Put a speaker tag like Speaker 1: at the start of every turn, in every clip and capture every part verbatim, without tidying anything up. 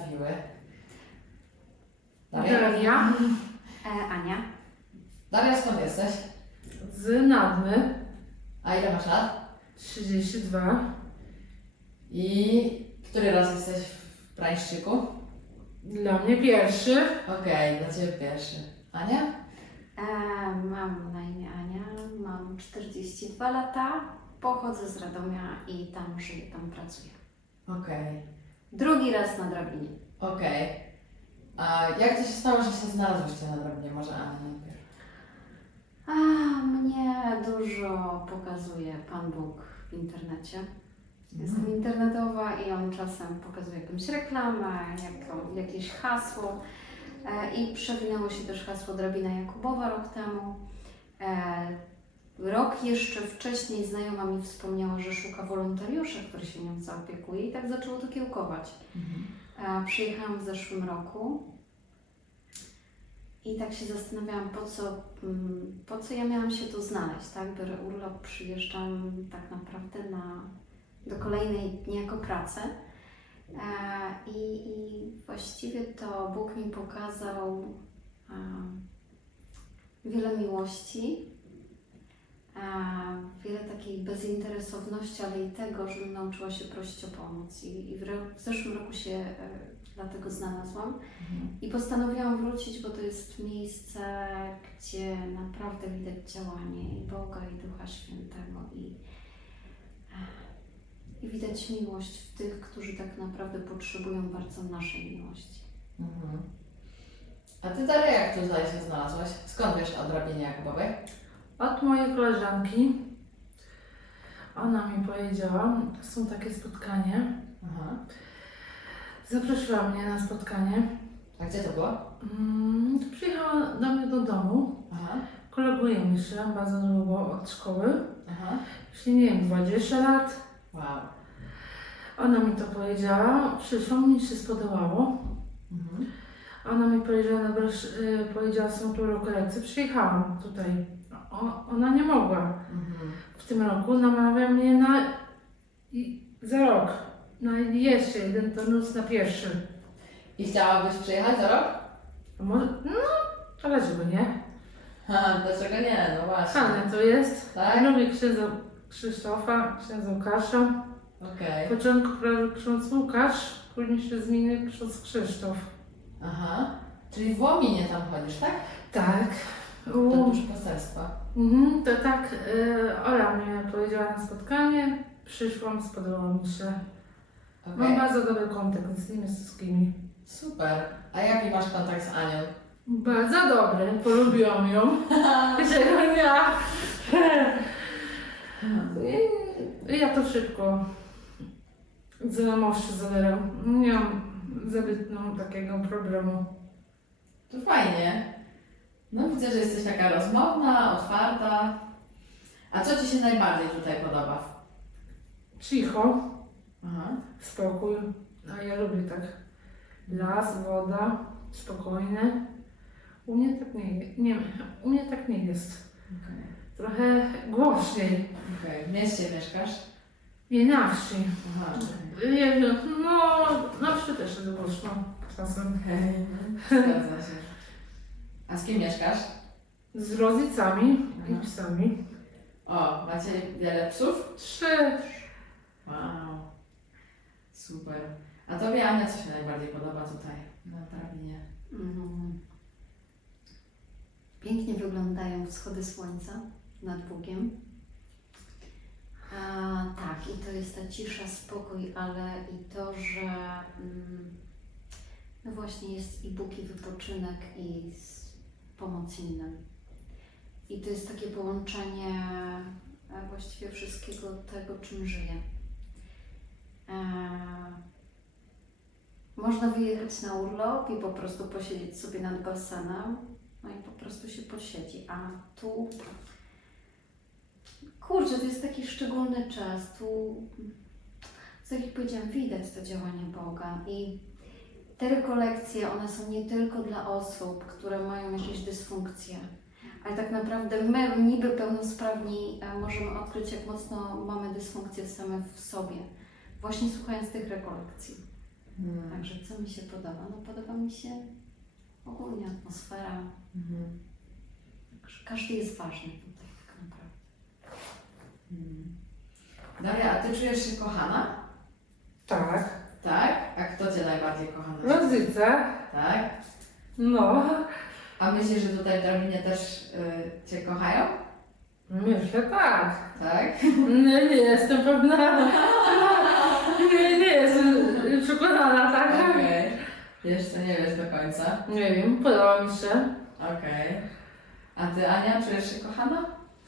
Speaker 1: przedstawiły.
Speaker 2: Daria.
Speaker 3: E, Ania.
Speaker 1: Daria, skąd jesteś?
Speaker 2: Z Nadmy.
Speaker 1: A ile masz lat?
Speaker 2: trzydzieści dwa.
Speaker 1: I który raz jesteś w Prańszczyku?
Speaker 2: Dla mnie pierwszy.
Speaker 1: Okej, dla Ciebie pierwszy. Ania?
Speaker 3: E, mam na imię Ania, mam czterdzieści dwa lata, pochodzę z Radomia i tam żyję, tam pracuję.
Speaker 1: Okej,
Speaker 3: Drugi raz na drabinie.
Speaker 1: okej. A jak to się stało, że się znalazłyście na drabinie? Może Ania najpierw.
Speaker 3: A mnie dużo pokazuje Pan Bóg w internecie. Jestem internetowa i on czasem pokazuje jakąś reklamę, jaką, jakieś hasło. E, I przewinęło się też hasło Drabina Jakubowa rok temu. E, rok jeszcze wcześniej znajoma mi wspomniała, że szuka wolontariusza, który się nią zaopiekuje i tak zaczęło to kiełkować.
Speaker 1: Mhm.
Speaker 3: E, przyjechałam w zeszłym roku i tak się zastanawiałam, po co, mm, po co ja miałam się tu znaleźć, tak? Biorę urlop, przyjeżdżam tak naprawdę na, do kolejnej dni jako pracę. E, i, I właściwie to Bóg mi pokazał e, wiele miłości, e, wiele takiej bezinteresowności, ale i tego, żebym nauczyła się prosić o pomoc. I, i w, ro- w zeszłym roku się e, dlatego znalazłam
Speaker 1: Mhm.
Speaker 3: i postanowiłam wrócić, bo to jest miejsce, gdzie naprawdę widać działanie i Boga, i Ducha Świętego, i I widać miłość w tych, którzy tak naprawdę potrzebują bardzo naszej miłości.
Speaker 1: Mhm. A Ty, Daria, jak tutaj się znalazłaś? Skąd wiesz o drabinie Jakubowej?
Speaker 2: Od mojej koleżanki. Ona mi powiedziała, są takie spotkanie.
Speaker 1: Aha.
Speaker 2: Zaprosiła mnie na spotkanie.
Speaker 1: A gdzie to było?
Speaker 2: Mm, przyjechała do mnie do domu.
Speaker 1: Aha.
Speaker 2: Kolegujemy się bardzo długo od szkoły.
Speaker 1: Aha.
Speaker 2: Już nie wiem, dwadzieścia lat.
Speaker 1: Wow.
Speaker 2: Ona mi to powiedziała. Przyszłam, mi się spodobało.
Speaker 1: Mhm.
Speaker 2: Ona mi powiedziała, dobra, y, powiedziała, są tu rekolekcje. Przyjechałam tutaj. O, ona nie mogła
Speaker 1: Mhm.
Speaker 2: w tym roku. Namawia mnie na i, za rok. Na jeszcze jeden turnus na pierwszy.
Speaker 1: I chciałabyś przyjechać za rok?
Speaker 2: A może, no, a dlaczego nie?
Speaker 1: Ha, dlaczego nie? No właśnie.
Speaker 2: Fajne to jest.
Speaker 1: Tak?
Speaker 2: Lubię księdza Krzysztofa, księdza Łukasza.
Speaker 1: Okej.
Speaker 2: W początku prawie ksiądz Łukasz, później się zmienił ksiądz Krzysztof.
Speaker 1: Aha. Czyli w Łominie tam chodzisz, tak?
Speaker 2: Tak.
Speaker 1: To
Speaker 2: U,
Speaker 1: dusz poselstwa.
Speaker 2: mhm, to tak, y, Ola mnie powiedziała na spotkanie, przyszłam, spodobało mi się.
Speaker 1: Okej.
Speaker 2: Mam bardzo dobry kontakt z nimi wszystkimi.
Speaker 1: Super. A jaki masz kontakt z Anią?
Speaker 2: Bardzo dobry, polubiłam ją. Czego ja? I ja to szybko za moście zaderam. Nie mam zabytną takiego problemu.
Speaker 1: To fajnie. No widzę, że jesteś taka rozmowna, otwarta. A co Ci się najbardziej tutaj podoba?
Speaker 2: Cicho,
Speaker 1: Aha.
Speaker 2: spokój. A ja lubię tak. Las, woda, spokojne. U mnie tak nie jest. Nie, u mnie tak nie jest.
Speaker 1: Okej.
Speaker 2: Trochę głośniej.
Speaker 1: Okej. W mieście mieszkasz?
Speaker 2: Nie na wsi.
Speaker 1: Aha.
Speaker 2: Nie wiem, no na wsi też jest głośno czasem.
Speaker 1: Okej. Zgadza się. A z kim mieszkasz?
Speaker 2: Z rodzicami
Speaker 1: Aha.
Speaker 2: i psami.
Speaker 1: O, macie wiele psów?
Speaker 2: Trzy.
Speaker 1: Wow. Super. A Tobie, Ania, co się najbardziej podoba tutaj na drabinie?
Speaker 3: Mhm. Pięknie wyglądają wschody słońca nad Bugiem. A, tak, i to jest ta cisza, spokój, ale i to, że mm, no właśnie jest i Bóg, i wypoczynek, i s- pomoc innym. I to jest takie połączenie e, właściwie wszystkiego tego, czym żyję. E, Można wyjechać na urlop i po prostu posiedzieć sobie nad basenem, no i po prostu się posiedzi, a tu, kurczę, to jest taki szczególny czas, tu, tak jak powiedziałam, widać to działanie Boga i te rekolekcje, one są nie tylko dla osób, które mają jakieś dysfunkcje, ale tak naprawdę my, niby pełnosprawni, e, możemy odkryć, jak mocno mamy dysfunkcję same w sobie, właśnie słuchając tych rekolekcji.
Speaker 1: Mhm.
Speaker 3: Także co mi się podoba? No podoba mi się ogólnie atmosfera.
Speaker 1: Mhm.
Speaker 3: Także każdy jest ważny tutaj tak naprawdę.
Speaker 1: Mhm. Daria, a ty czujesz się kochana?
Speaker 2: Tak.
Speaker 1: Tak? A kto cię najbardziej kocha na świecie?
Speaker 2: Rodzice.
Speaker 1: Tak?
Speaker 2: No.
Speaker 1: A myślisz, że tutaj w Drabinie też y, cię kochają?
Speaker 2: Myślę tak.
Speaker 1: Tak?
Speaker 2: Nie, nie jestem pewna. Nie, nie jestem przekonana, tak?
Speaker 1: Okej. Jeszcze nie wiesz do końca.
Speaker 2: Nie wiem, podoba mi się.
Speaker 1: Okej. A ty, Ania, czujesz się kochana?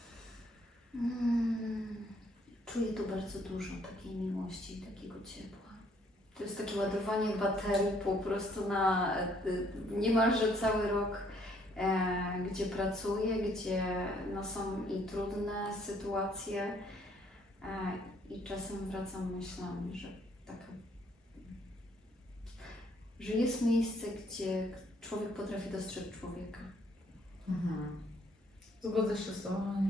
Speaker 3: Mm, czuję tu bardzo dużo takiej miłości i takiego ciepła. To jest takie ładowanie baterii po prostu na y, niemalże cały rok, e, gdzie pracuję, gdzie no, są i trudne sytuacje e, i czasem wracam myślami, że taka, że jest miejsce, gdzie człowiek potrafi dostrzec człowieka.
Speaker 1: Mhm.
Speaker 2: Zgodzę się z tobą, Ania.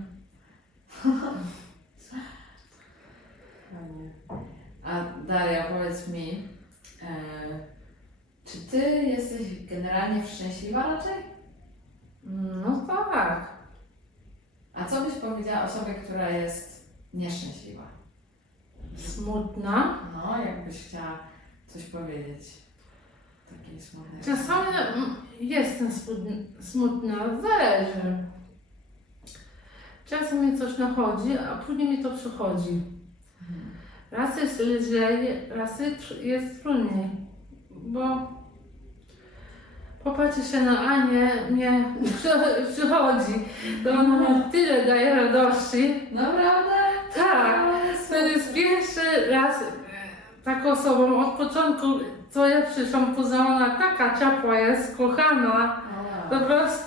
Speaker 1: Fajnie. A Daria, powiedz mi, e, czy ty jesteś generalnie szczęśliwa raczej?
Speaker 2: No tak.
Speaker 1: A co byś powiedziała osobie, która jest nieszczęśliwa?
Speaker 2: Smutna.
Speaker 1: No, jakbyś chciała coś powiedzieć takiej smutnej.
Speaker 2: Czasami mm, jestem smutn- smutna, zależy. Czasem mi coś nachodzi, a później mi to przychodzi.
Speaker 1: Mhm.
Speaker 2: Raz jest lżej, raz jest- jest trudniej, bo popatrzy się na Anię, mnie przy- przychodzi, to ona mi tyle daje radości.
Speaker 1: Naprawdę?
Speaker 2: Tak, to jest pierwszy raz e, taką osobą od początku, co ja przyszłam, poza ona taka ciepła jest, kochana, po prostu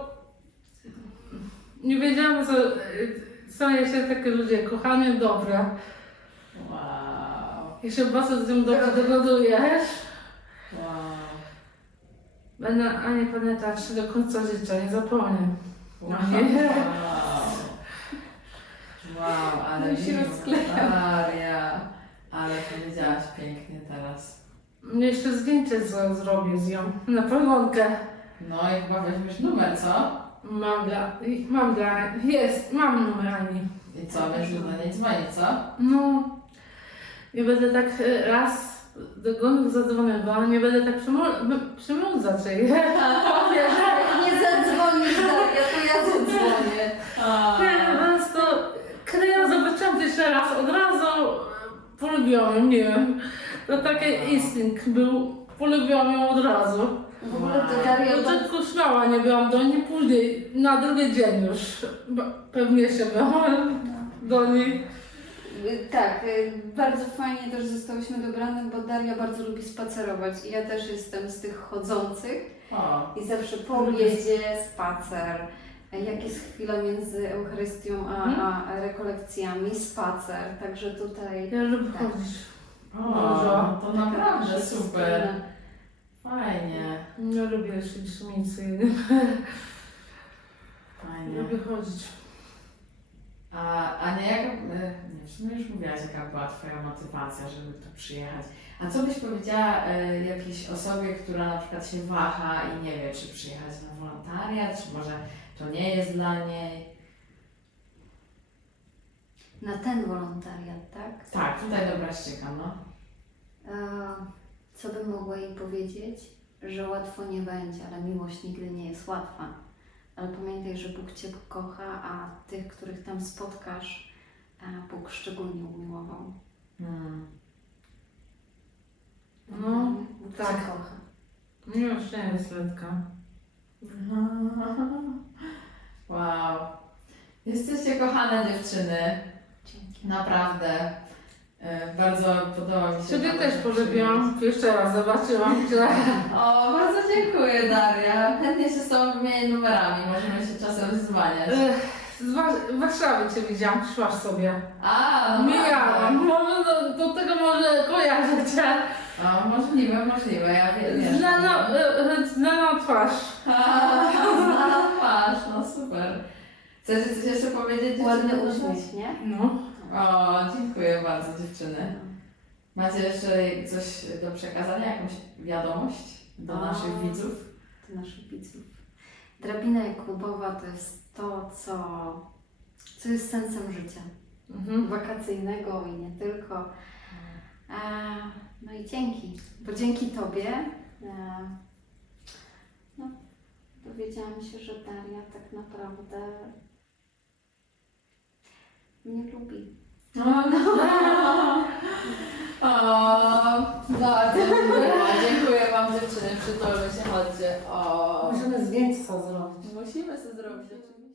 Speaker 2: nie wiedziałam, co staje się takie ludzie kochane, dobre.
Speaker 1: Wow.
Speaker 2: I się bardzo z tym dobrze dogadujesz.
Speaker 1: Wow.
Speaker 2: Będę Anię pamiętać do końca życia, nie zapomnę.
Speaker 1: Wow.
Speaker 2: No nie.
Speaker 1: Wow, ale
Speaker 3: Mi się
Speaker 1: miło.
Speaker 3: rozkleja.
Speaker 1: Daria, ale powiedziałaś pięknie teraz.
Speaker 2: Jeszcze zdjęcie z, zrobię z nią na pamiątkę.
Speaker 1: No i chyba weźmiesz numer, co?
Speaker 2: Mam dla, mam dla, jest, mam numer Ani.
Speaker 1: I co, będziesz do niej dzwonić, co?
Speaker 2: No, nie będę tak e, raz do gonów zadzwoniła, nie będę tak przymu- przymudzać jej. Powiem, że
Speaker 3: Nie zadzwonisz, Daria, to ja zadzwonię.
Speaker 2: nie, po prostu kryją, zobaczyłam jeszcze raz, od razu polubiłam ją, nie wiem. To taki instynkt był, polubiłam ją od razu.
Speaker 3: W ogóle to Daria...
Speaker 2: Na początku śmiała nie byłam do niej, później na drugi dzień już ba- pewnie się byłam do niej.
Speaker 3: Y, Tak, y, bardzo fajnie też zostałyśmy dobrane, bo Daria bardzo lubi spacerować i ja też jestem z tych chodzących
Speaker 1: O,
Speaker 3: i zawsze po obiedzie spacer. Jak jest chwila między Eucharystią a, a rekolekcjami, spacer, także tutaj...
Speaker 2: Ja lubię
Speaker 3: Tak.
Speaker 2: chodzić.
Speaker 1: o,
Speaker 2: Dużo.
Speaker 1: to naprawdę
Speaker 3: Taka
Speaker 1: super.
Speaker 3: wspólna-
Speaker 1: Fajnie,
Speaker 2: Nie lubię szyć nic
Speaker 1: fajnie.
Speaker 2: Lubię chodzić.
Speaker 1: A, a nie, jak, e, nie, w sumie już mówiłaś, jaka była Twoja motywacja, żeby tu przyjechać. A co byś powiedziała e, jakiejś osobie, która na przykład się waha i nie wie, czy przyjechać na wolontariat, czy może to nie jest dla niej?
Speaker 3: Na ten wolontariat, tak?
Speaker 1: Tak, tutaj dobra ścieka, no.
Speaker 3: E, Co bym mogła jej powiedzieć? Że łatwo nie będzie, ale miłość nigdy nie jest łatwa. Ale pamiętaj, że Bóg Cię kocha, a tych, których tam spotkasz, a Bóg szczególnie umiłował.
Speaker 1: Hmm.
Speaker 2: No,
Speaker 3: Bóg
Speaker 2: tak.
Speaker 3: Cię kocha.
Speaker 2: Miłość nie jest lekka.
Speaker 1: Wow. Jesteście kochane dziewczyny,
Speaker 3: Dzięki.
Speaker 1: naprawdę. E, Bardzo podoba mi się.
Speaker 2: Ciebie
Speaker 1: ta
Speaker 2: też
Speaker 1: wasza
Speaker 2: polubiłam. Jeszcze raz zobaczyłam Cię.
Speaker 1: O, bardzo dziękuję, Daria. Chętnie się z Tobą wymienię numerami, możemy się czasem wyzwaniać.
Speaker 2: Ech, z Wa- w Warszawie Cię widziałam, przyszłaś sobie.
Speaker 1: A, no
Speaker 2: Mijałam. Może do, do tego może kojarzę Cię.
Speaker 1: O, możliwe, możliwe, ja wiem. wiesz,
Speaker 2: Znana,
Speaker 1: no.
Speaker 2: e, znana twarz.
Speaker 1: A, znana twarz, no super. Chcecie coś jeszcze powiedzieć?
Speaker 3: Ładny
Speaker 1: dziewczyny?
Speaker 3: uśmiech, nie?
Speaker 2: No.
Speaker 1: O, dziękuję bardzo, dziewczyny. Macie jeszcze coś do przekazania, jakąś wiadomość do
Speaker 3: A.
Speaker 1: naszych widzów?
Speaker 3: Do naszych widzów. Drabina Jakubowa to jest to, co, co jest sensem życia.
Speaker 2: Mhm.
Speaker 3: Wakacyjnego i nie tylko. E, no i dzięki, bo dzięki Tobie e, no, dowiedziałam się, że Daria tak naprawdę mnie lubi.
Speaker 1: No, o, bardzo miło. Dziękuję Wam dziewczyny, przytulmy się, chodźcie. O.
Speaker 2: Musimy zdjęcie zrobić.
Speaker 1: Musimy sobie zrobić.